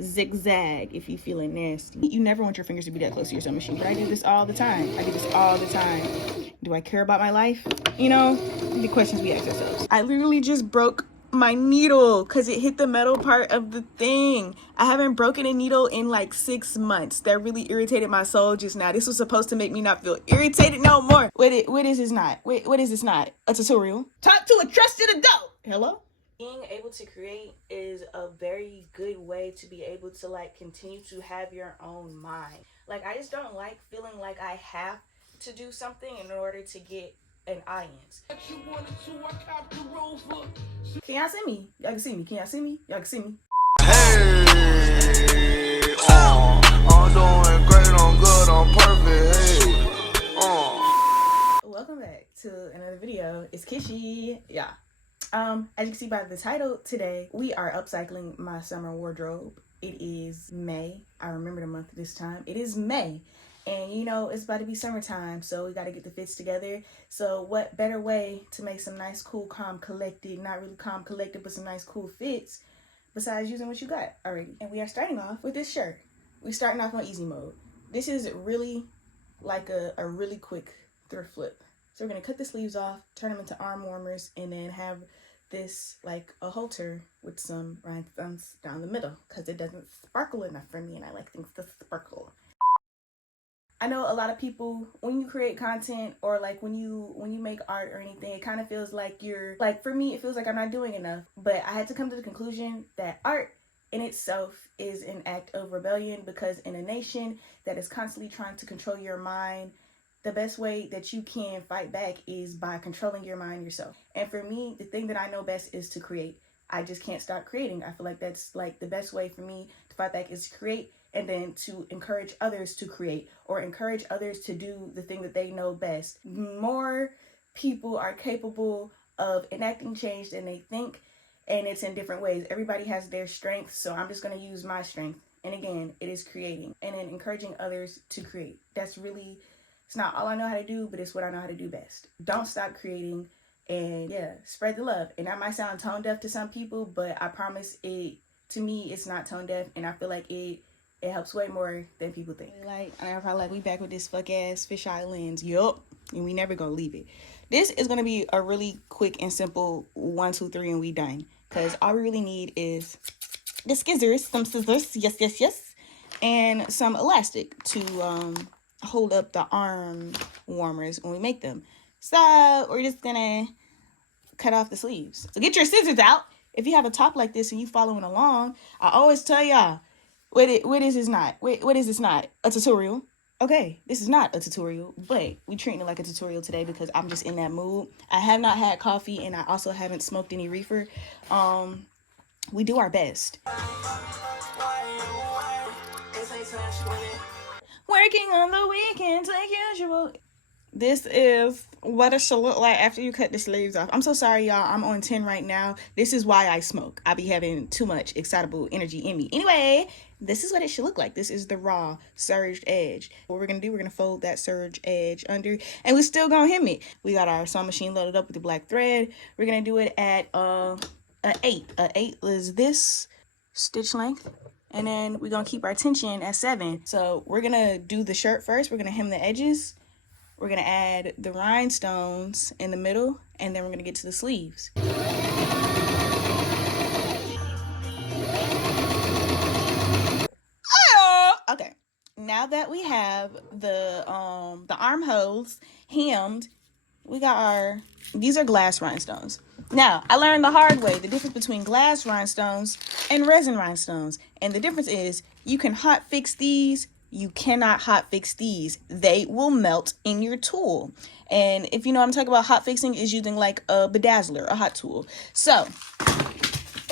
zigzag if you feeling nasty. You never want your fingers to be that close to your sewing machine, but I do this all the time. Do I care about my life? You know, the questions we ask ourselves. I literally just broke my needle because it hit the metal part of the thing. I haven't broken a needle in like 6 months. That really irritated my soul just now. This was supposed to make me not feel irritated no more. What is this not? What is this not? A tutorial? Talk to a trusted adult. Hello? Being able to create is a very good way to be able to like continue to have your own mind. Like, I just don't like feeling like I have to do something in order to get an audience. Can y'all see me? Y'all can see me. Can y'all see me? Y'all can see me. Hey, I'm doing great, I'm good, I'm perfect. Hey, Welcome back to another video. It's Kishi. Yeah. As you can see by the title, today we are upcycling my summer wardrobe. It is May. I remember the month this time. It is May. And you know, it's about to be summertime, so we got to get the fits together. So what better way to make some nice, cool, calm, collected, not really calm, collected, but some nice, cool fits besides using what you got already. And we are starting off with this shirt. We're starting off on easy mode. This is really like a really quick thrift flip. So we're going to cut the sleeves off, turn them into arm warmers, and then have this like a halter with some rhinestones down the middle because it doesn't sparkle enough for me and I like things to sparkle. I know a lot of people, when you create content or like when you make art or anything, it kind of feels like you're like, for me, it feels like I'm not doing enough. But I had to come to the conclusion that art in itself is an act of rebellion, because in a nation that is constantly trying to control your mind, the best way that you can fight back is by controlling your mind yourself. And for me, the thing that I know best is to create. I just can't stop creating. I feel like that's like the best way for me to fight back is to create, and then to encourage others to create or encourage others to do the thing that they know best. More people are capable of enacting change than they think, and it's in different ways. Everybody has their strengths, so I'm just going to use my strength. And again, it is creating and then encouraging others to create. That's really, it's not all I know how to do, but it's what I know how to do best. Don't stop creating, and yeah, spread the love. And that might sound tone deaf to some people, but I promise it, to me, it's not tone deaf, and I feel like it helps way more than people think. Like, I'm probably like, we back with this fuck ass fisheye lens. Yup. And we never gonna leave it. This is gonna be a really quick and simple 1, 2, 3 and we done. Cause all we really need is the scissors, some scissors, yes, and some elastic to hold up the arm warmers when we make them. So we're just gonna cut off the sleeves. So get your scissors out. If you have a top like this and you following along, I always tell y'all, what is this not? What is this not? A tutorial? Okay, this is not a tutorial, but we treating it like a tutorial today because I'm just in that mood. I have not had coffee and I also haven't smoked any reefer. We do our best. Working on the weekends like usual. This is what it should look like after you cut the sleeves off. I'm so sorry, y'all. I'm on 10 right now. This is why I smoke. I be having too much excitable energy in me. Anyway, this is what it should look like. This is the raw surged edge. What we're going to do, we're going to fold that surge edge under, and we're still going to hem it. We got our sewing machine loaded up with the black thread. We're going to do it at an 8. An 8 is this stitch length. And then we're going to keep our tension at 7. So we're going to do the shirt first. We're going to hem the edges. We're going to add the rhinestones in the middle, and then we're going to get to the sleeves. Okay, now that we have the armholes hemmed, we got these are glass rhinestones. Now, I learned the hard way the difference between glass rhinestones and resin rhinestones. And the difference is you can hot fix these. You cannot hot fix these. They will melt in your tool. And if you know what I'm talking about, hot fixing is using like a bedazzler, a hot tool. So,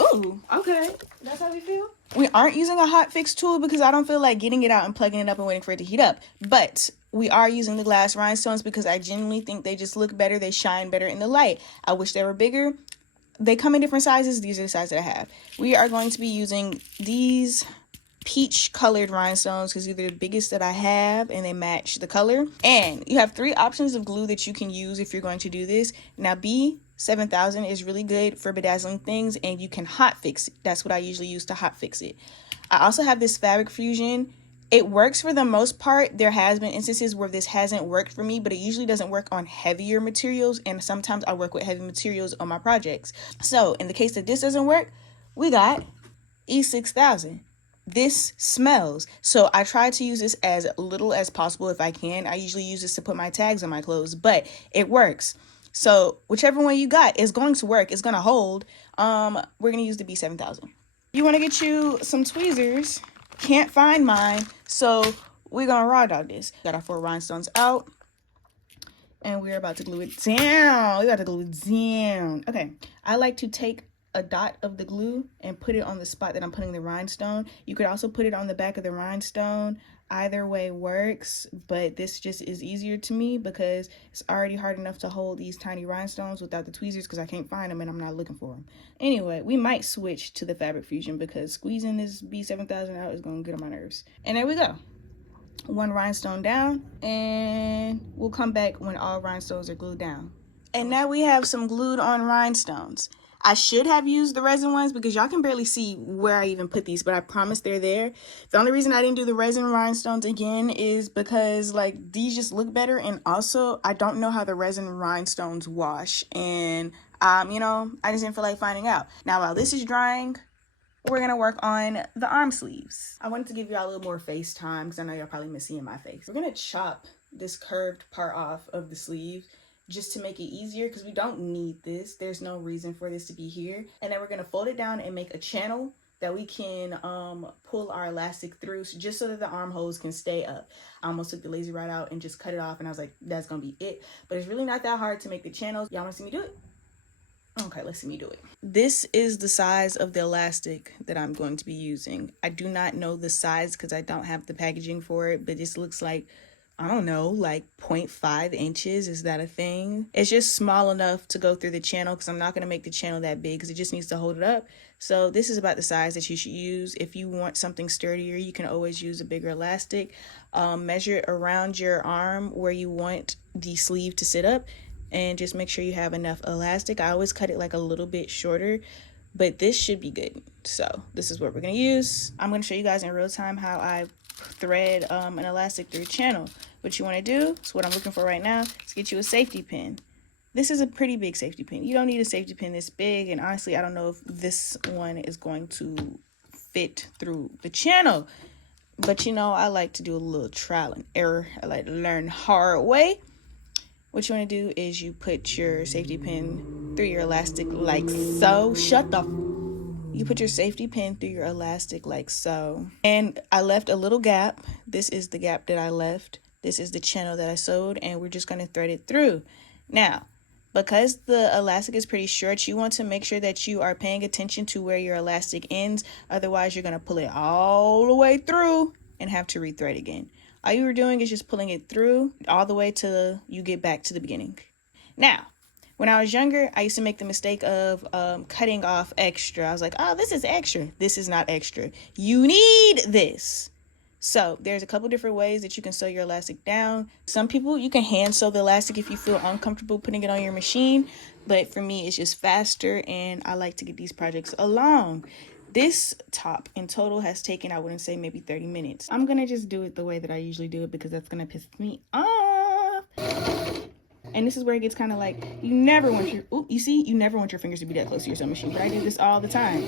ooh, okay. That's how we feel. We aren't using a hot fix tool because I don't feel like getting it out and plugging it up and waiting for it to heat up. But we are using the glass rhinestones because I genuinely think they just look better. They shine better in the light. I wish they were bigger. They come in different sizes. These are the sizes that I have. We are going to be using these peach colored rhinestones because these are the biggest that I have and they match the color. And you have 3 options of glue that you can use if you're going to do this. Now be 7000 is really good for bedazzling things, and you can hot fix it. That's what I usually use to hot fix it. I also have this Fabric Fusion. It works for the most part. There has been instances where this hasn't worked for me, but it usually doesn't work on heavier materials, and sometimes I work with heavy materials on my projects. So in the case that this doesn't work, we got E6000. This smells, so I try to use this as little as possible if I can. I usually use this to put my tags on my clothes, but it works. So whichever one you got is going to work. It's going to hold. We're going to use the B7000. You want to get you some tweezers. Can't find mine, so we're going to raw dog this. Got our 4 rhinestones out, and we're about to glue it down. We got to glue it down. Okay, I like to take a dot of the glue and put it on the spot that I'm putting the rhinestone. You could also put it on the back of the rhinestone. Either way works, but this just is easier to me because it's already hard enough to hold these tiny rhinestones without the tweezers because I can't find them and I'm not looking for them. Anyway, we might switch to the Fabric Fusion because squeezing this B7000 out is going to get on my nerves. And there we go. 1 rhinestone down, and we'll come back when all rhinestones are glued down. And now we have some glued on rhinestones. I should have used the resin ones because y'all can barely see where I even put these, but I promise they're there. The only reason I didn't do the resin rhinestones again is because like these just look better, and also I don't know how the resin rhinestones wash, and you know, I just didn't feel like finding out. Now while this is drying, we're gonna work on the arm sleeves. I wanted to give y'all a little more face time because I know y'all probably miss seeing my face. We're gonna chop this curved part off of the sleeve just to make it easier because we don't need this. There's no reason for this to be here. And then we're gonna fold it down and make a channel that we can pull our elastic through, just so that the armholes can stay up. I almost took the lazy rod out and just cut it off, and I was like, that's gonna be it. But it's really not that hard to make the channels. Y'all wanna see me do it? Okay, let's see me do it. This is the size of the elastic that I'm going to be using. I do not know the size because I don't have the packaging for it, but this looks like, I don't know, like 0.5 inches. Is that a thing? It's just small enough to go through the channel because I'm not going to make the channel that big because it just needs to hold it up. So this is about the size that you should use. If you want something sturdier, you can always use a bigger elastic. Measure it around your arm where you want the sleeve to sit up, and just make sure you have enough elastic. I always cut it like a little bit shorter, but this should be good. So this is what we're gonna use. I'm gonna show you guys in real time how I thread an elastic through a channel. What you wanna do, is what I'm looking for right now, is get you a safety pin. This is a pretty big safety pin. You don't need a safety pin this big, and honestly, I don't know if this one is going to fit through the channel. But you know, I like to do a little trial and error. I like to learn the hard way. What you want to do is you put your safety pin through your elastic like so. You put your safety pin through your elastic like so. And I left a little gap. This is the gap that I left. This is the channel that I sewed, and we're just going to thread it through. Now, because the elastic is pretty short, you want to make sure that you are paying attention to where your elastic ends. Otherwise, you're going to pull it all the way through and have to rethread again. All you were doing is just pulling it through all the way till you get back to the beginning. Now, when I was younger, I used to make the mistake of cutting off extra. I was like, oh, this is extra. This is not extra. You need this. So there's a couple different ways that you can sew your elastic down. Some people, you can hand sew the elastic if you feel uncomfortable putting it on your machine. But for me, it's just faster, and I like to get these projects along. This top in total has taken, I wouldn't say, maybe 30 minutes. I'm gonna just do it the way that I usually do it because that's gonna piss me off. And this is where it gets kind of like, you never want your, you never want your fingers to be that close to your sewing machine. But I do this all the time.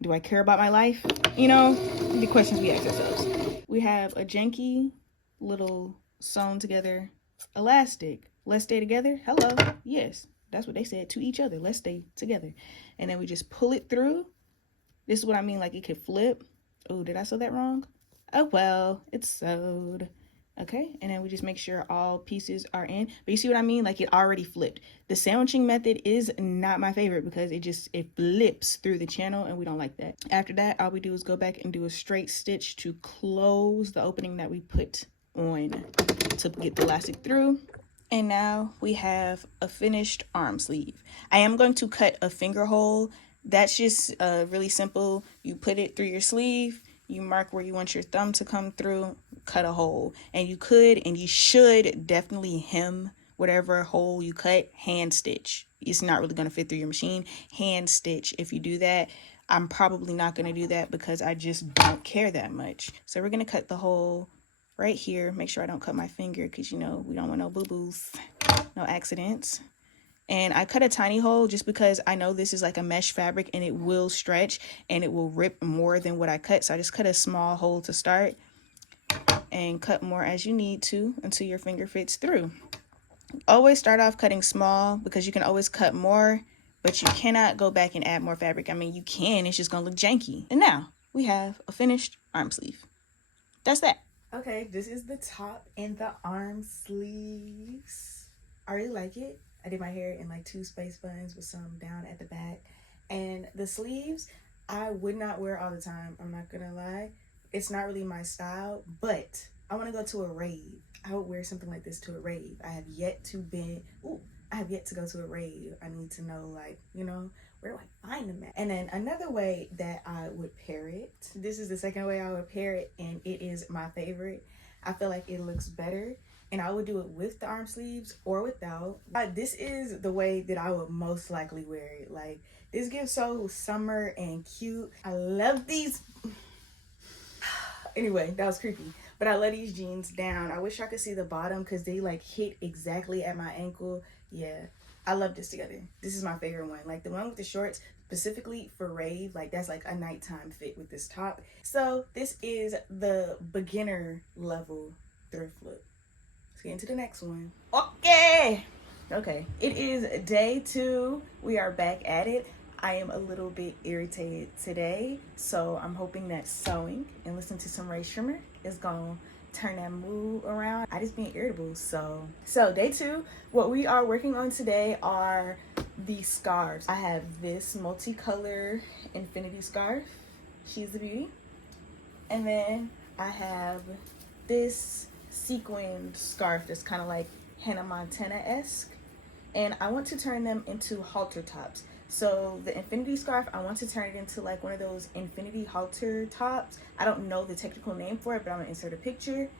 Do I care about my life? You know, the questions we ask ourselves. We have a janky little sewn together elastic. Let's stay together. Hello. Yes. That's what they said to each other. Let's stay together. And then we just pull it through. This is what I mean, like it could flip. Oh, did I sew that wrong? Oh, well, it's sewed. Okay, and then we just make sure all pieces are in. But you see what I mean? Like it already flipped. The sandwiching method is not my favorite because it flips through the channel, and we don't like that. After that, all we do is go back and do a straight stitch to close the opening that we put on to get the elastic through. And now we have a finished arm sleeve. I am going to cut a finger hole. That's just really simple. You put it through your sleeve, you mark where you want your thumb to come through, cut a hole. And you could and you should definitely hem whatever hole you cut, hand stitch. It's not really going to fit through your machine. Hand stitch. If you do that, I'm probably not going to do that because I just don't care that much. So we're going to cut the hole right here. Make sure I don't cut my finger because, you know, we don't want no boo-boos, no accidents. And I cut a tiny hole just because I know this is like a mesh fabric and it will stretch and it will rip more than what I cut. So I just cut a small hole to start and cut more as you need to until your finger fits through. Always start off cutting small because you can always cut more, but you cannot go back and add more fabric. I mean, you can, it's just gonna look janky. And now we have a finished arm sleeve. That's that. Okay, this is the top and the arm sleeves. I really like it. I did my hair in like 2 space buns with some down at the back. And the sleeves, I would not wear all the time. I'm not gonna lie. It's not really my style, but I want to go to a rave. I would wear something like this to a rave. I have yet to go to a rave. I need to know, like, you know, where do I find them at? And then another way that I would pair it. This is the second way I would pair it, and it is my favorite. I feel like it looks better. And I would do it with the arm sleeves or without. This is the way that I would most likely wear it. Like, this gives so summer and cute. I love these. Anyway, that was creepy. But I love these jeans down. I wish I could see the bottom because they like hit exactly at my ankle. Yeah, I love this together. This is my favorite one. Like the one with the shorts, specifically for rave, like that's like a nighttime fit with this top. So this is the beginner level thrift look. Let's get into the next one. Okay, it is day 2. We are back at it. I am a little bit irritated today, so I'm hoping that sewing and listening to some Ray Shrimmer is gonna turn that mood around. I just being irritable. So day 2, what we are working on today are the scarves. I have this multicolor infinity scarf. She's the beauty. And then I have this sequined scarf that's kind of like Hannah Montana-esque, and I want to turn them into halter tops. So the infinity scarf, I want to turn it into like one of those infinity halter tops. I don't know the technical name for it, but I'm gonna insert a picture.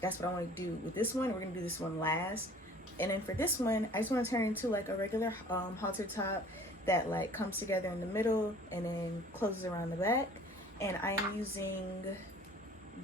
That's what I want to do with this one. We're gonna do this one last, and then for this one, I just want to turn it into like a regular halter top that like comes together in the middle and then closes around the back. And I am using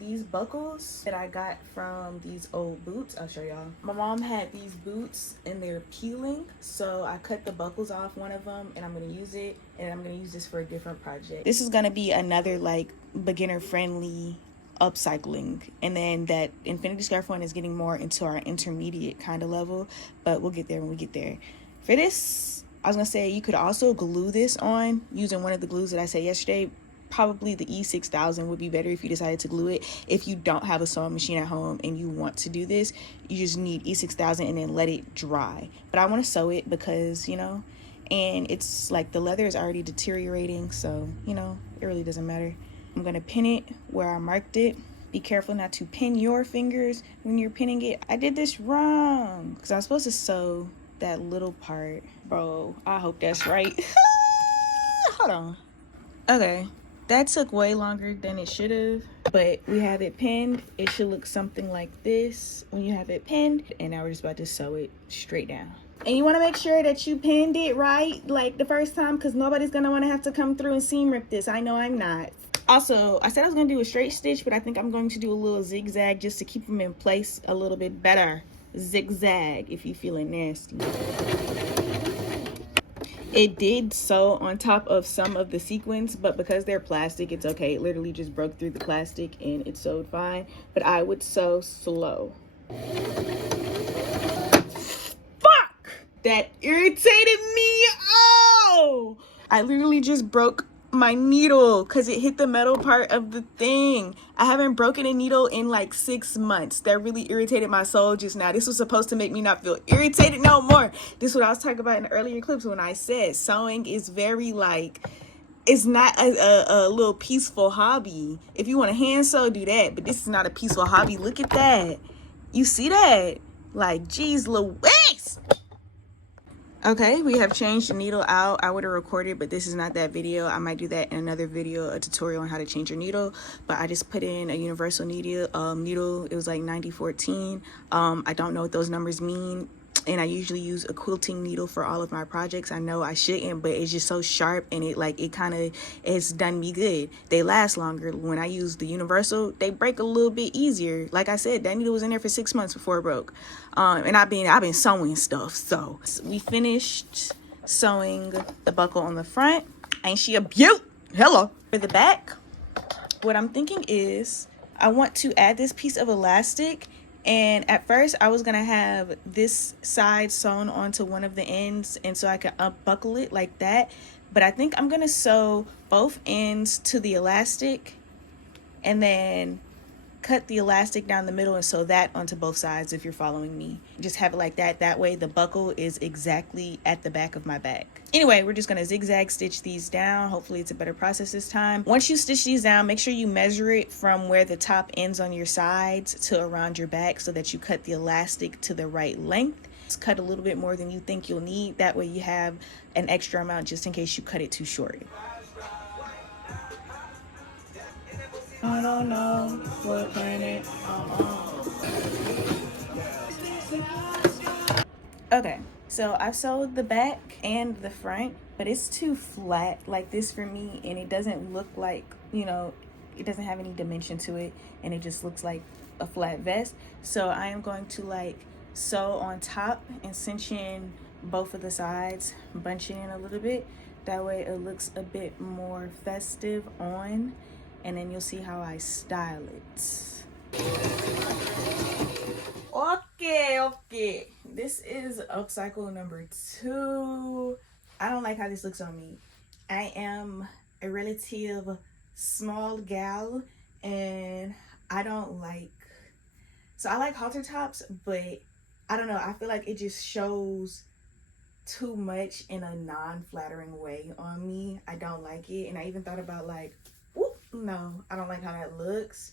these buckles that I got from these old boots. I'll show y'all. My mom had these boots and they're peeling, so I cut the buckles off one of them and I'm gonna use it, and I'm gonna use this for a different project. This is gonna be another like beginner friendly upcycling, and then that infinity scarf one is getting more into our intermediate kind of level, but we'll get there when we get there. For this, I was gonna say you could also glue this on using one of the glues that I said yesterday. Probably the E6000 would be better if you decided to glue it. If you don't have a sewing machine at home and you want to do this, you just need E6000 and then let it dry. But I want to sew it because, you know, and it's like the leather is already deteriorating, so, you know, it really doesn't matter. I'm going to pin it where I marked it. Be careful not to pin your fingers when you're pinning it. I did this wrong because I was supposed to sew that little part. Bro, I hope that's right. Hold on. Okay. That took way longer than it should have, but we have it pinned. It should look something like this when you have it pinned, and now we're just about to sew it straight down. And you want to make sure that you pinned it right, like the first time, because nobody's going to want to have to come through and seam rip this. I know I'm not. Also, I said I was going to do a straight stitch, but I think I'm going to do a little zigzag just to keep them in place a little bit better. Zigzag if you feeling nasty. It did sew on top of some of the sequins, but because they're plastic, it's okay. It literally just broke through the plastic and it sewed fine. But I would sew slow. Fuck! That irritated me. Oh! I literally just broke my needle because it hit the metal part of the thing. I haven't broken a needle in like 6 months. That really irritated my soul just now. This was supposed to make me not feel irritated no more. This is what I was talking about in the earlier clips when I said sewing is very like, it's not a little peaceful hobby. If you want to hand sew, do that, but this is not a peaceful hobby. Look at that. You see that? Like, geez Louise. Okay, we have changed the needle out. I would have recorded, but this is not that video. I might do that in another video, a tutorial on how to change your needle. But I just put in a universal needle. It was like 9014. I don't know what those numbers mean. and I usually use a quilting needle for all of my projects. I know I shouldn't, but it's just so sharp, and it's done me good. They last longer. When I use the universal, they break a little bit easier. Like I said, that needle was in there for 6 months before it broke. And I've been sewing stuff. So we finished sewing the buckle on the front. Ain't she a beaut? Hello. For the back, what I'm thinking is I want to add this piece of elastic, and at first I was gonna have this side sewn onto one of the ends, and so I can unbuckle it like that, but I think I'm gonna sew both ends to the elastic and then cut the elastic down the middle and sew that onto both sides. If you're following me, just have it like that. That way the buckle is exactly at the back of my back. Anyway, we're just gonna zigzag stitch these down. Hopefully it's a better process this time. Once you stitch these down, make sure you measure it from where the top ends on your sides to around your back so that you cut the elastic to the right length. Just cut a little bit more than you think you'll need. That way you have an extra amount just in case you cut it too short. I don't know what planet I'm on. Okay, so I sewed the back and the front, but it's too flat like this for me, and it doesn't look like, you know, it doesn't have any dimension to it, and it just looks like a flat vest. So I am going to like sew on top and cinch in both of the sides, bunch it in a little bit. That way it looks a bit more festive on, and then you'll see how I style it. Okay. This is upcycle number 2. I don't like how this looks on me. I am a relative small gal, and I don't like, so I like halter tops, but I don't know, I feel like it just shows too much in a non-flattering way on me. I don't like it, and I even thought about like, no, I don't like how that looks.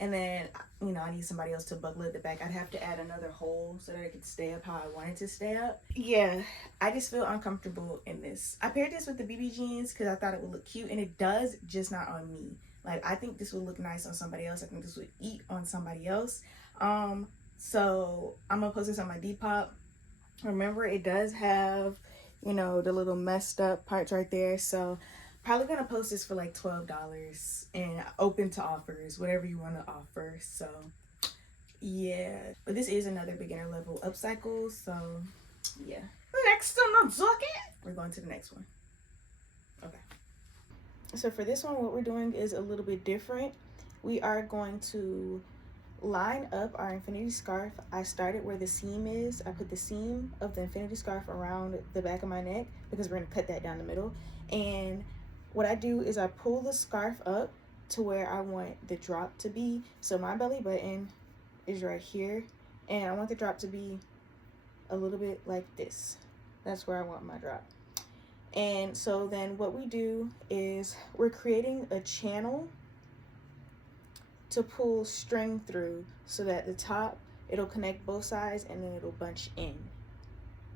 And then, you know, I need somebody else to buckle at the back. I'd have to add another hole so that it could stay up how I want it to stay up. Yeah, I just feel uncomfortable in this. I paired this with the BB jeans because I thought it would look cute, and it does, just not on me. Like, I think this would look nice on somebody else. I think this would eat on somebody else. So I'm gonna post this on my Depop. Remember, it does have, you know, the little messed up parts right there. So probably gonna post this for like $12 and open to offers, whatever you want to offer. So yeah, but this is another beginner level upcycle. So yeah, next on the docket, we're going to the next one. Okay, so for this one, what we're doing is a little bit different. We are going to line up our infinity scarf. I started where the seam is. I put the seam of the infinity scarf around the back of my neck because we're going to cut that down the middle. And what I do is I pull the scarf up to where I want the drop to be. So my belly button is right here, and I want the drop to be a little bit like this. That's where I want my drop. And so then what we do is we're creating a channel to pull string through so that the top, it'll connect both sides, and then it'll bunch in.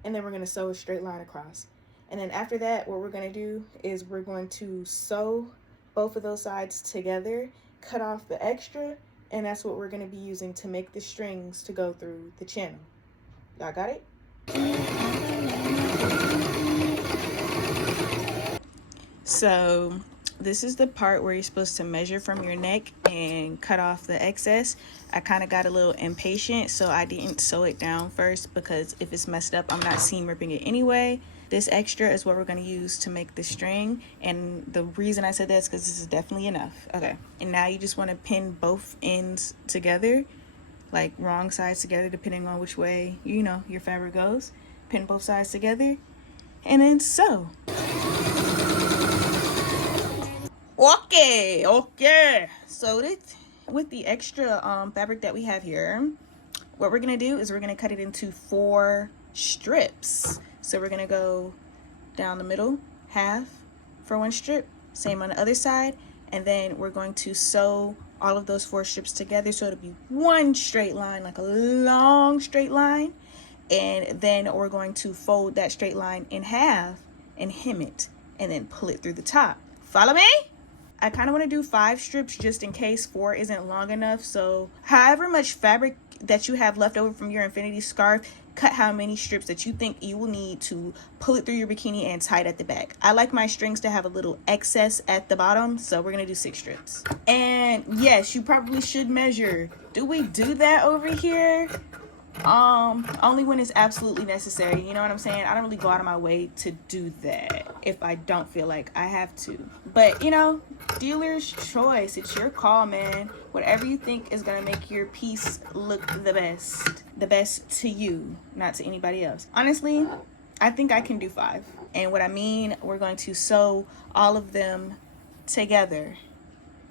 And then we're going to sew a straight line across. And then after that, what we're going to do is we're going to sew both of those sides together, cut off the extra, and that's what we're going to be using to make the strings to go through the channel. Y'all got it? So this is the part where you're supposed to measure from your neck and cut off the excess. I kind of got a little impatient, so I didn't sew it down first, because if it's messed up, I'm not seam ripping it anyway. This extra is what we're going to use to make the string, and the reason I said that is because this is definitely enough. Okay, and now you just want to pin both ends together, like wrong sides together, depending on which way, you know, your fabric goes. Pin both sides together, and then sew. Okay. So with the extra fabric that we have here, what we're gonna do is we're gonna cut it into 4 strips. So we're gonna go down the middle, half for 1 strip, same on the other side, and then we're going to sew all of those 4 strips together so it'll be one straight line, like a long straight line. And then we're going to fold that straight line in half and hem it, and then pull it through the top. Follow me? I kind of want to do 5 strips just in case 4 isn't long enough. So however much fabric that you have left over from your infinity scarf, cut how many strips that you think you will need to pull it through your bikini and tie it at the back. I like my strings to have a little excess at the bottom, so we're gonna do 6 strips. And yes, you probably should measure. Do we do that over here? Only when it's absolutely necessary, you know what I'm saying? I don't really go out of my way to do that if I don't feel like I have to. But, you know, dealer's choice. It's your call, man. Whatever you think is gonna make your piece look the best to you, not to anybody else. Honestly, I think I can do 5. And what I mean, we're going to sew all of them together,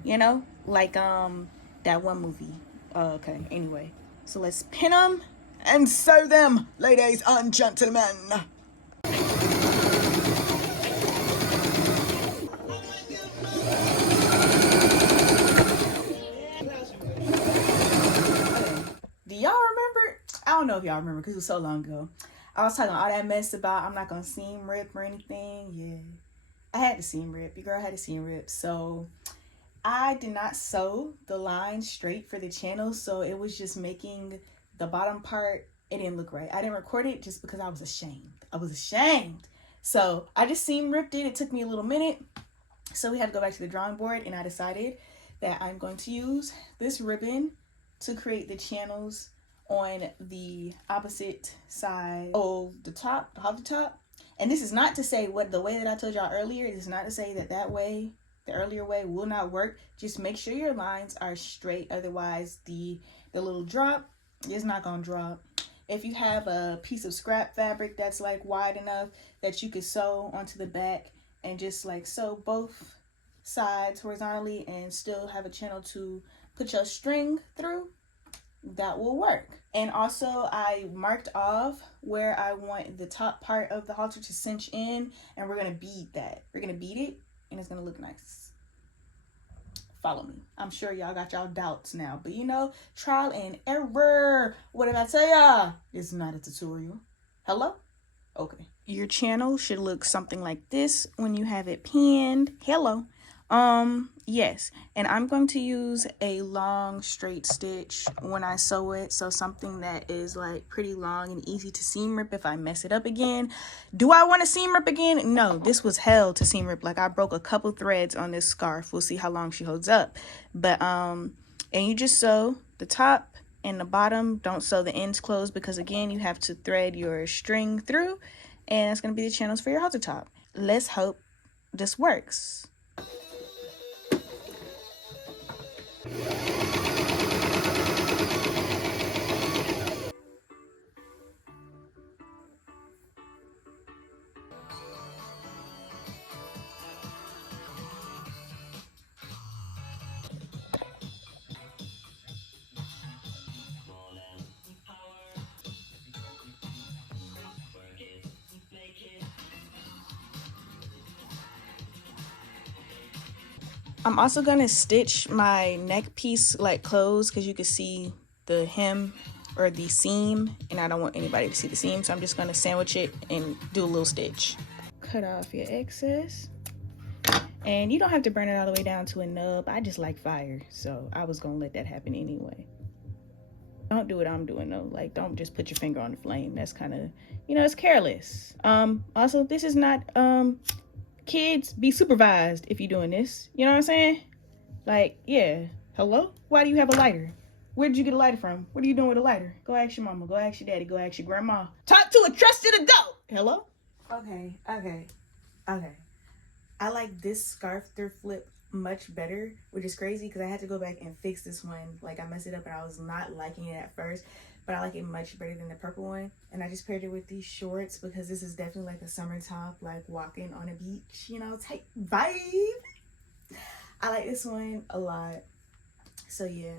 you know, like that one movie. Okay, anyway, so let's pin them and sew them, ladies and gentlemen. Do y'all remember? I don't know if y'all remember because it was so long ago. I was talking all that mess about I'm not gonna seam rip or anything. Yeah, I had to seam rip. Your girl had to seam rip. So I did not sew the line straight for the channel, so it was just making the bottom part, it didn't look right. I didn't record it just because I was ashamed. So I just seam ripped it. It took me a little minute. So we had to go back to the drawing board, and I decided that I'm going to use this ribbon to create the channels on the opposite side of the top, the top. And this is not to say the way that I told y'all earlier, it is not to say that way, the earlier way will not work. Just make sure your lines are straight. Otherwise, the little drop is not gonna drop. If you have a piece of scrap fabric that's like wide enough that you could sew onto the back and just like sew both sides horizontally and still have a channel to put your string through, that will work. And also I marked off where I want the top part of the halter to cinch in, and we're gonna bead that. We're gonna bead it, and it's gonna look nice. Follow me. I'm sure y'all got y'all doubts now, but you know, trial and error. What did I tell y'all? It's not a tutorial. Hello? Okay. Your channel should look something like this when you have it pinned. Hello. Yes, and I'm going to use a long straight stitch when I sew it, so something that is like pretty long and easy to seam rip if I mess it up again. Do I want to seam rip again? No, this was hell to seam rip. Like, I broke a couple threads on this scarf. We'll see how long she holds up. But and you just sew the top and the bottom. Don't sew the ends closed because again, you have to thread your string through, and that's going to be the channels for your halter top. Let's hope this works. I'm also gonna stitch my neck piece like closed because you can see the hem or the seam, and I don't want anybody to see the seam, so I'm just gonna sandwich it and do a little stitch. Cut off your excess, and you don't have to burn it all the way down to a nub. I just like fire, so I was gonna let that happen anyway. Don't do what I'm doing though. Like, don't just put your finger on the flame. That's kind of, you know, it's careless. Also, this is not kids, be supervised if you're doing this. You know what I'm saying? Like, yeah. Hello? Why do you have a lighter? Where did you get a lighter from? What are you doing with a lighter? Go ask your mama. Go ask your daddy. Go ask your grandma. Talk to a trusted adult. Hello? Okay. I like this scarf thrift flip much better, which is crazy because I had to go back and fix this one. Like, I messed it up and I was not liking it at first, but I like it much better than the purple one. And I just paired it with these shorts because this is definitely like a summer top, like walking on a beach, you know, type vibe. I like this one a lot. So yeah,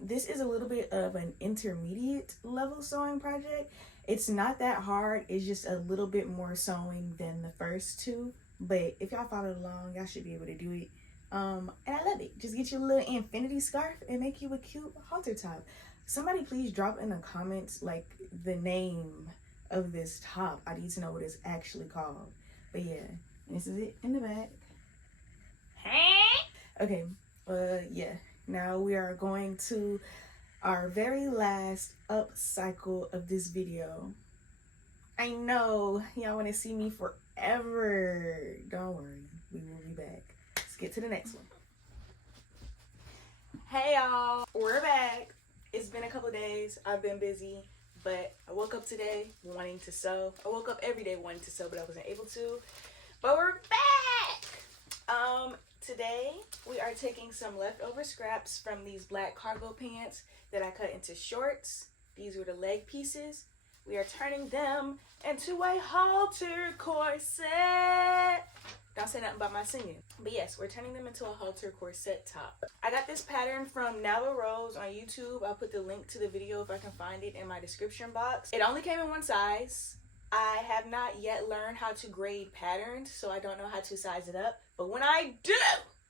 this is a little bit of an intermediate level sewing project. It's not that hard. It's just a little bit more sewing than the first two. But if y'all followed along, y'all should be able to do it. And I love it. Just get your little infinity scarf and make you a cute halter top. Somebody please drop in the comments like the name of this top. I need to know what it's actually called. But yeah, this is it in the back. Hey. Okay, yeah. Now we are going to our very last upcycle of this video. I know y'all want to see me forever. Don't worry, we will be back. Let's get to the next one. Hey y'all, we're back. It's been a couple days. I've been busy, but I woke up today wanting to sew. I woke up every day wanting to sew, but I wasn't able to. But we're back. Today we are taking some leftover scraps from these black cargo pants that I cut into shorts. These were the leg pieces. We are turning them into a halter corset. Don't say nothing about my singing. But yes, we're turning them into a halter corset top. I got this pattern from Nava Rose on YouTube. I'll put the link to the video if I can find it in my description box. It only came in one size. I have not yet learned how to grade patterns, so I don't know how to size it up. But when I do,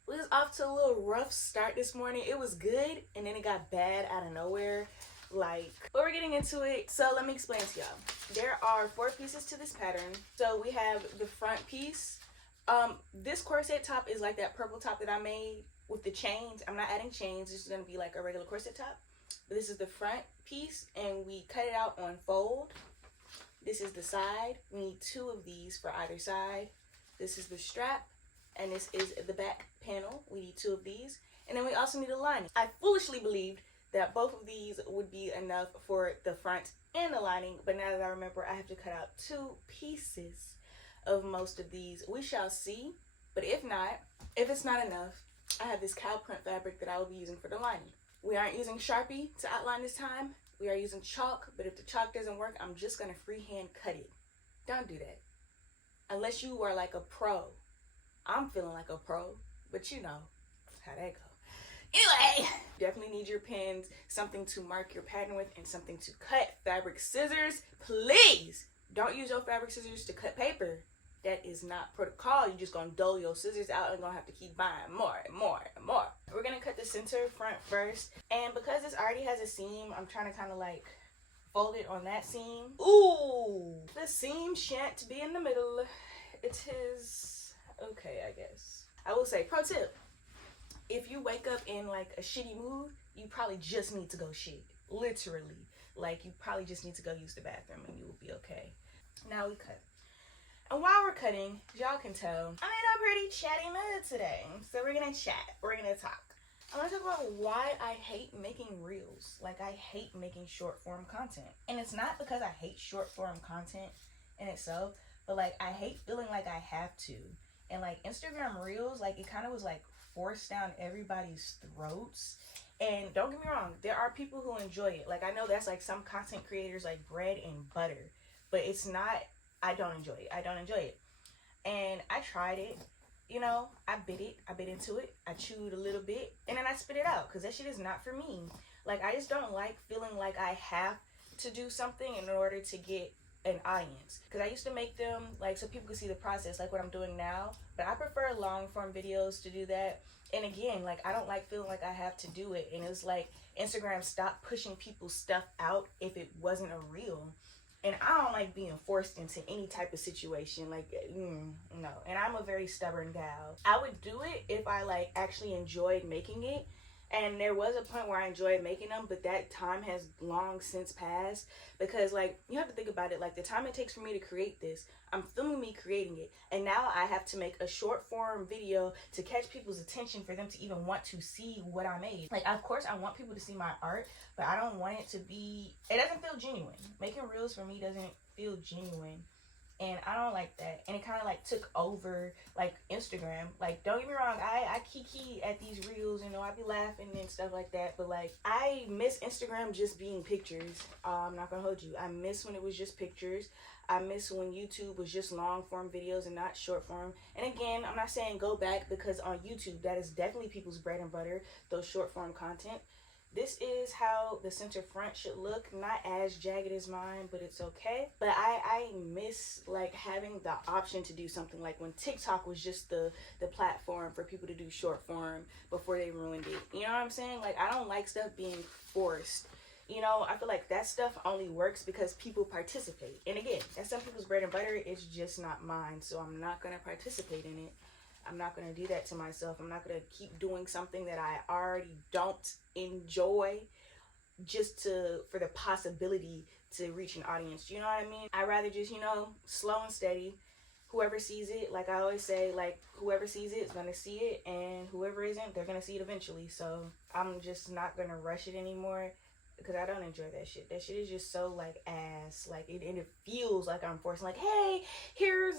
we was off to a little rough start this morning. It was good, and then it got bad out of nowhere. But we're getting into it. So let me explain to y'all. There are 4 pieces to this pattern. So we have the front piece. This corset top is like that purple top that I made with the chains. I'm not adding chains. This is going to be like a regular corset top. But this is the front piece, and we cut it out on fold. This is the side. We need 2 of these for either side. This is the strap, and this is the back panel. We need 2 of these. And then we also need a lining. I foolishly believed that both of these would be enough for the front and the lining, but now that I remember, I have to cut out 2 pieces of most of these. We shall see, but if it's not enough, I have this cow print fabric that I will be using for the lining. We aren't using Sharpie to outline this time. We are using chalk, but if the chalk doesn't work, I'm just gonna freehand cut it. Don't do that. Unless you are like a pro. I'm feeling like a pro, but you know how that goes. Anyway, definitely need your pens, something to mark your pattern with, and something to cut. Fabric scissors, please don't use your fabric scissors to cut paper. That is not protocol. You're just gonna dole your scissors out and gonna have to keep buying more and more and more. We're gonna cut the center front first, and because this already has a seam, I'm trying to kind of like fold it on that seam. Ooh, the seam shan't be in the middle. It is okay, I guess. I will say, pro tip: if you wake up in like a shitty mood, you probably just need to go shit. Literally, like you probably just need to go use the bathroom, and you will be okay. Now we cut. And while we're cutting, y'all can tell, I'm in a pretty chatty mood today. So we're gonna chat, we're gonna talk. I wanna talk about why I hate making reels. Like, I hate making short form content. And it's not because I hate short form content in itself, but like, I hate feeling like I have to. And like, Instagram reels, like, it kind of was like forced down everybody's throats. And don't get me wrong, there are people who enjoy it. Like, I know that's like some content creators like bread and butter, but it's not. I don't enjoy it. And I tried it, you know, I bit into it, I chewed a little bit, and then I spit it out, because that shit is not for me. Like, I just don't like feeling like I have to do something in order to get an audience. Because I used to make them, like, so people could see the process, like what I'm doing now, but I prefer long form videos to do that. And again, like, I don't like feeling like I have to do it, and it's like Instagram stopped pushing people's stuff out if it wasn't a reel. And I don't like being forced into any type of situation, like, no. And I'm a very stubborn gal. I would do it if I, like, actually enjoyed making it. And there was a point where I enjoyed making them, but that time has long since passed. Because, like, you have to think about it. Like, the time it takes for me to create this, I'm filming me creating it. And now I have to make a short form video to catch people's attention for them to even want to see what I made. Like, of course, I want people to see my art, but I don't want it to be, it doesn't feel genuine. Making reels for me doesn't feel genuine. And I don't like that. And it kind of like took over like Instagram. Like, don't get me wrong, I kiki at these reels, you know, I be laughing and stuff like that. But like, I miss Instagram just being pictures. I'm not gonna hold you. I miss when it was just pictures. I miss when YouTube was just long form videos and not short form. And again, I'm not saying go back, because on YouTube, that is definitely people's bread and butter, those short form content. This is how the center front should look. Not as jagged as mine, but it's okay. But I miss like having the option to do something like when TikTok was just the platform for people to do short form before they ruined it. You know what I'm saying? Like, I don't like stuff being forced. You know, I feel like that stuff only works because people participate. And again, that's some people's bread and butter. It's just not mine, so I'm not going to participate in it. I'm not going to do that to myself. I'm not going to keep doing something that I already don't enjoy just for the possibility to reach an audience. You know what I mean? I'd rather just, slow and steady. Whoever sees it, like I always say, like whoever sees it is going to see it, and whoever isn't, they're going to see it eventually. So I'm just not going to rush it anymore because I don't enjoy that shit. That shit is just so like ass. Like it feels like I'm forcing, like, hey, here's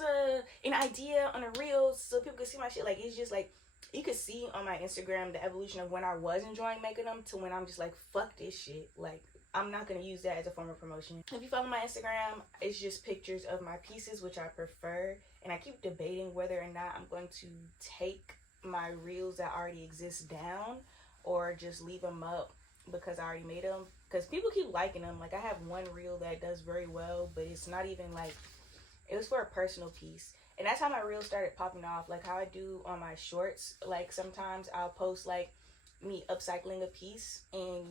an idea on a reel so people can see my shit. Like it's just like, you could see on my Instagram the evolution of when I was enjoying making them to when I'm just like, fuck this shit. Like, I'm not going to use that as a form of promotion. If you follow my Instagram, it's just pictures of my pieces, which I prefer. And I keep debating whether or not I'm going to take my reels that already exist down or just leave them up because I already made them. Because people keep liking them. Like, I have one reel that does very well, but it's not even like, it was for a personal piece. And that's how my reels started popping off. Like how I do on my shorts. Like sometimes I'll post like me upcycling a piece and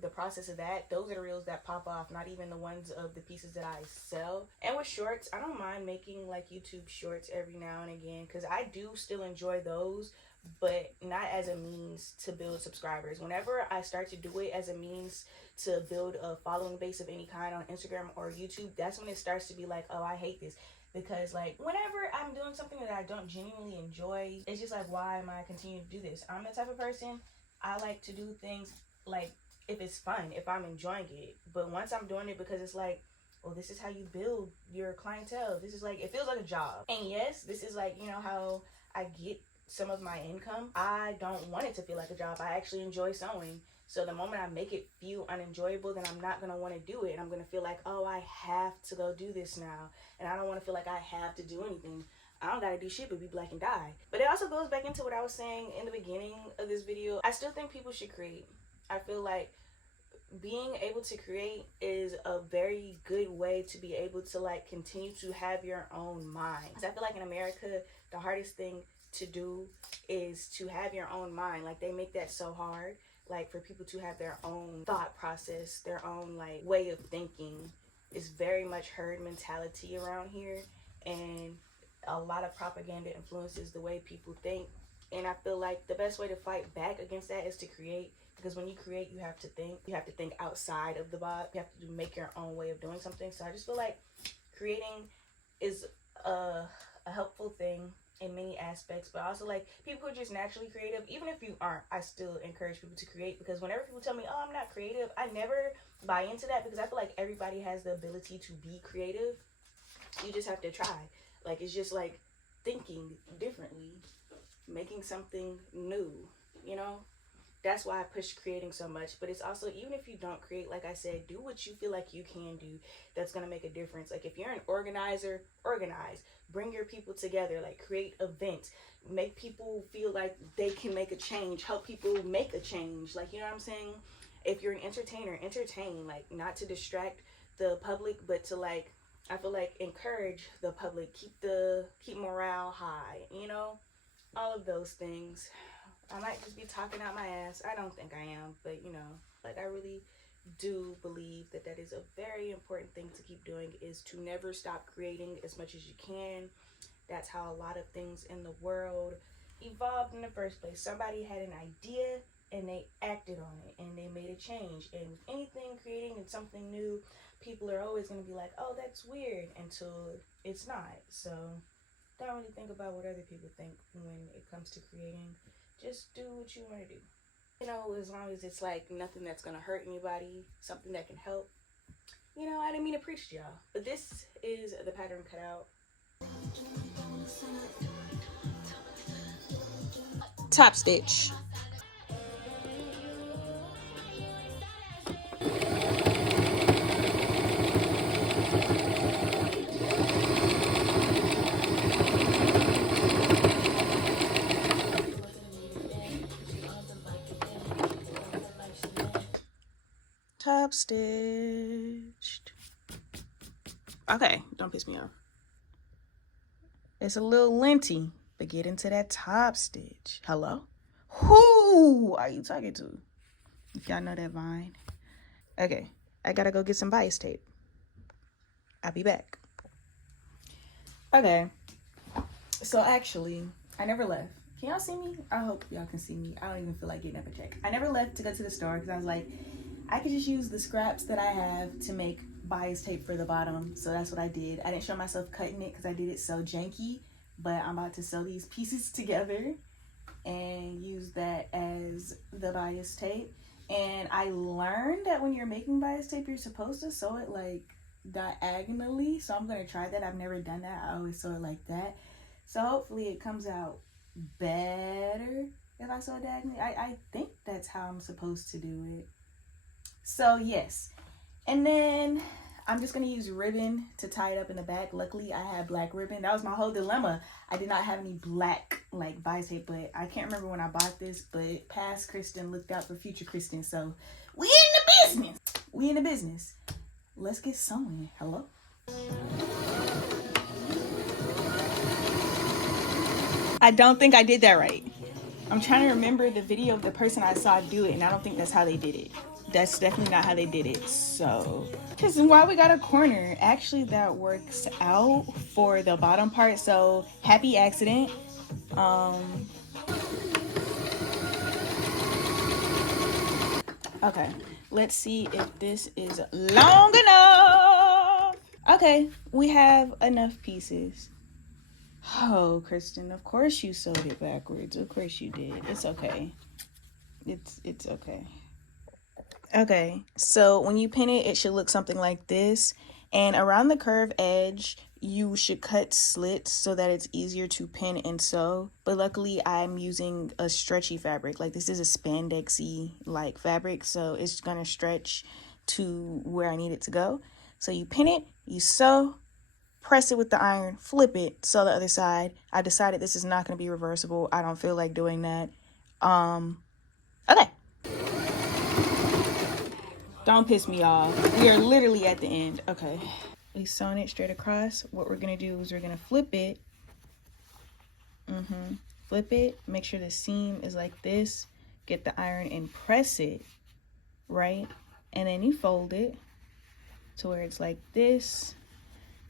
the process of that. Those are the reels that pop off, not even the ones of the pieces that I sell. And with shorts, I don't mind making like YouTube shorts every now and again because I do still enjoy those, but not as a means to build subscribers. Whenever I start to do it as a means to build a following base of any kind on Instagram or YouTube, that's when it starts to be like, oh, I hate this. Because like whenever I'm doing something that I don't genuinely enjoy, it's just like, why am I continuing to do this? I'm the type of person, I like to do things like if it's fun, if I'm enjoying it. But once I'm doing it because it's like, well, this is how you build your clientele. This is like, it feels like a job. And yes, this is like, how I get some of my income. I don't want it to feel like a job. I actually enjoy sewing. So the moment I make it feel unenjoyable, then I'm not going to want to do it. And I'm going to feel like, oh, I have to go do this now. And I don't want to feel like I have to do anything. I don't got to do shit but be black and die. But it also goes back into what I was saying in the beginning of this video. I still think people should create. I feel like being able to create is a very good way to be able to like continue to have your own mind. Because I feel like in America, the hardest thing to do is to have your own mind. Like they make that so hard. Like for people to have their own thought process, their own like way of thinking. Is very much herd mentality around here, and a lot of propaganda influences the way people think. And I feel like the best way to fight back against that is to create, because when you create, you have to think outside of the box. You have to make your own way of doing something. So I just feel like creating is a helpful thing in many aspects, but also like people who are just naturally creative. Even if you aren't, I still encourage people to create, because whenever people tell me, oh, I'm not creative, I never buy into that, because I feel like everybody has the ability to be creative. You just have to try. Like it's just like thinking differently, making something new, That's why I push creating so much. But it's also, even if you don't create, like I said, do what you feel like you can do that's going to make a difference. Like if you're an organizer, organize. Bring your people together. Like create events. Make people feel like they can make a change. Help people make a change. Like, you know what I'm saying? If you're an entertainer, entertain. Like not to distract the public, but to like, I feel like encourage the public. Keep morale high, All of those things. I might just be talking out my ass. I don't think I am, but like I really do believe that is a very important thing to keep doing, is to never stop creating as much as you can. That's how a lot of things in the world evolved in the first place. Somebody had an idea and they acted on it and they made a change. And with anything creating and something new, people are always going to be like, oh, that's weird, until it's not. So don't really think about what other people think when it comes to creating. Just do what you want to do. As long as it's like nothing that's going to hurt anybody, something that can help. I didn't mean to preach to y'all, but this is the pattern cutout. Top stitch. Top stitched. Okay, don't piss me off. It's a little linty, but get into that top stitch. Hello? Who are you talking to? If y'all know that vine. Okay, I gotta go get some bias tape. I'll be back. Okay, so actually, I never left. Can y'all see me? I hope y'all can see me. I don't even feel like getting up a check. I never left to go to the store because I was like, I could just use the scraps that I have to make bias tape for the bottom. So that's what I did. I didn't show myself cutting it because I did it so janky, but I'm about to sew these pieces together and use that as the bias tape. And I learned that when you're making bias tape, you're supposed to sew it like diagonally. So I'm going to try that. I've never done that. I always sew it like that. So hopefully it comes out better if I sew it diagonally. I think that's how I'm supposed to do it. So yes. And then I'm just going to use ribbon to tie it up in the back. Luckily, I had black ribbon. That was my whole dilemma. I did not have any black like bias tape, but I can't remember when I bought this, but past Kristen looked out for future Kristen. So we in the business. We in the business. Let's get sewing. Hello? I don't think I did that right. I'm trying to remember the video of the person I saw do it, and I don't think that's how they did it. That's definitely not how they did it. So, because while we got a corner, actually that works out for the bottom part. So, happy accident. Okay, let's see if this is long enough. Okay, we have enough pieces. Oh, Kristen, of course you sewed it backwards. Of course you did. It's okay. It's okay. Okay, so when you pin it, it should look something like this. And around the curved edge, you should cut slits so that it's easier to pin and sew. But luckily, I'm using a stretchy fabric. Like this is a spandexy like fabric, so it's gonna stretch to where I need it to go. So you pin it, you sew, press it with the iron, flip it, sew the other side. I decided this is not gonna be reversible. I don't feel like doing that. Okay. Don't piss me off. We are literally at the end. Okay. We sewn it straight across. What we're going to do is we're going to flip it. Flip it. Make sure the seam is like this. Get the iron and press it. Right? And then you fold it to where it's like this.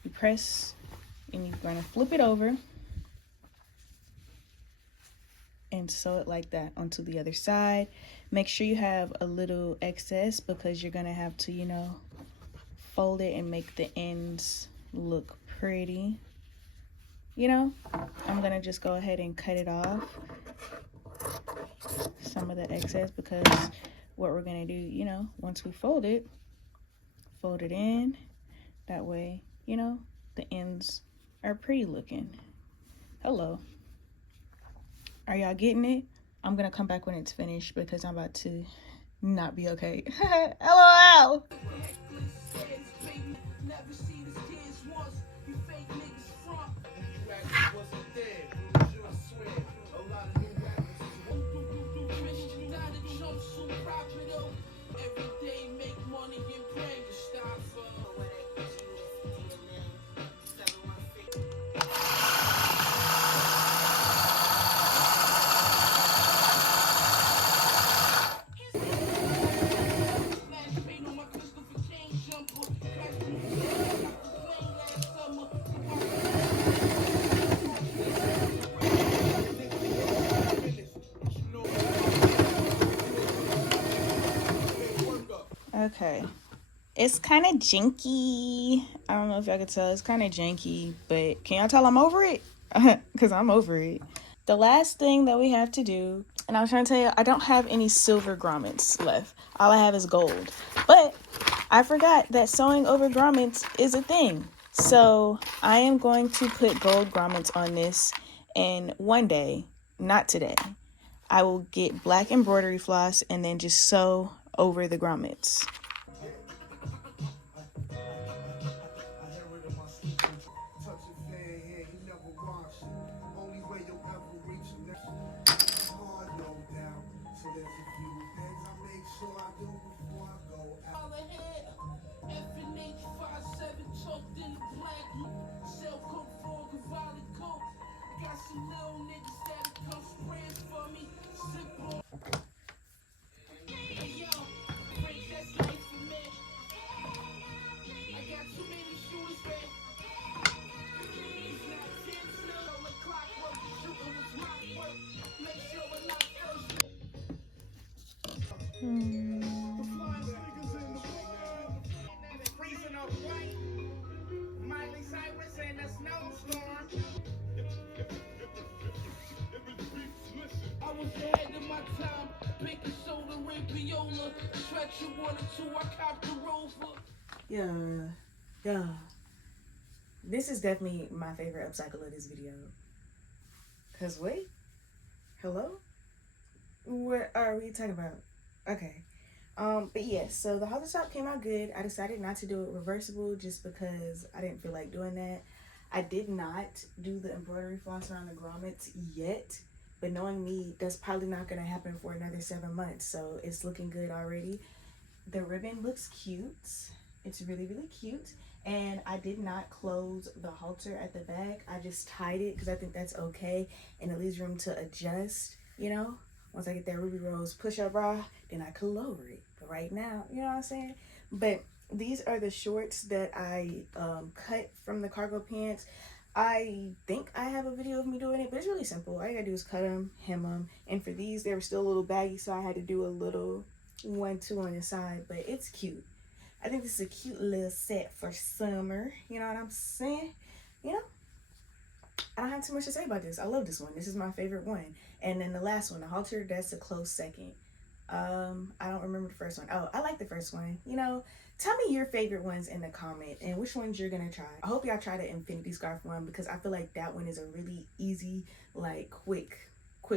You press and you're going to flip it over. And sew it like that onto the other side. Make sure you have a little excess because you're gonna have to, you know, fold it and make the ends look pretty. You know, I'm gonna just go ahead and cut it off, some of the excess, because what we're gonna do, you know, once we fold it in, that way, you know, the ends are pretty looking. Hello. Are y'all getting it? I'm gonna come back when it's finished because I'm about to not be okay. LOL! Okay. It's kind of janky. I don't know if y'all can tell. It's kind of janky, but can y'all tell I'm over it? Because I'm over it. The last thing that we have to do, and I was trying to tell you, I don't have any silver grommets left. All I have is gold. But I forgot that sewing over grommets is a thing. So I am going to put gold grommets on this, and one day, not today, I will get black embroidery floss and then just sew over the grommets. Yeah, yeah. This is definitely my favorite upcycle of this video. Cause wait, hello? What are we talking about? Okay. But yes, so the halter top came out good. I decided not to do it reversible just because I didn't feel like doing that. I did not do the embroidery floss around the grommets yet, but knowing me, that's probably not gonna happen for another 7 months. So it's looking good already. The ribbon looks cute. It's really, really cute. And I did not close the halter at the back. I just tied it because I think that's okay. And it leaves room to adjust, you know? Once I get that Ruby Rose push-up bra, then I could lower it. But right now, you know what I'm saying? But these are the shorts that I cut from the cargo pants. I think I have a video of me doing it, but it's really simple. All you gotta do is cut them, hem them. And for these, they were still a little baggy, so I had to do a little 1-2 on the side, but it's cute. I think this is a cute little set for summer. You know what I'm saying? You know? I don't have too much to say about this. I love this one. This is my favorite one. And then the last one, the halter, that's a close second. I don't remember the first one. Oh, I like the first one. You know, tell me your favorite ones in the comment and which ones you're gonna try. I hope y'all try the infinity scarf one because I feel like that one is a really easy, like quick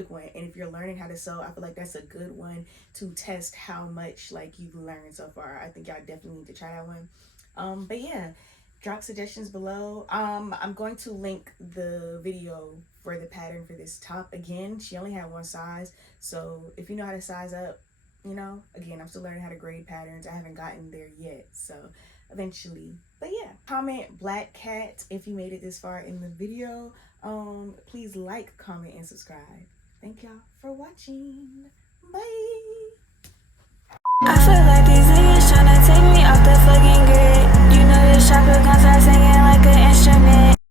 one. And if you're learning how to sew, I feel like that's a good one to test how much like you've learned so far. I think y'all definitely need to try that one. But yeah, drop suggestions below. I'm going to link the video for the pattern for this top. Again, she only had one size, so if you know how to size up, you know, again, I'm still learning how to grade patterns. I haven't gotten there yet, so eventually. But yeah, comment Black Cat if you made it this far in the video. Please like, comment, and subscribe. Thank y'all for watching. Bye. I feel like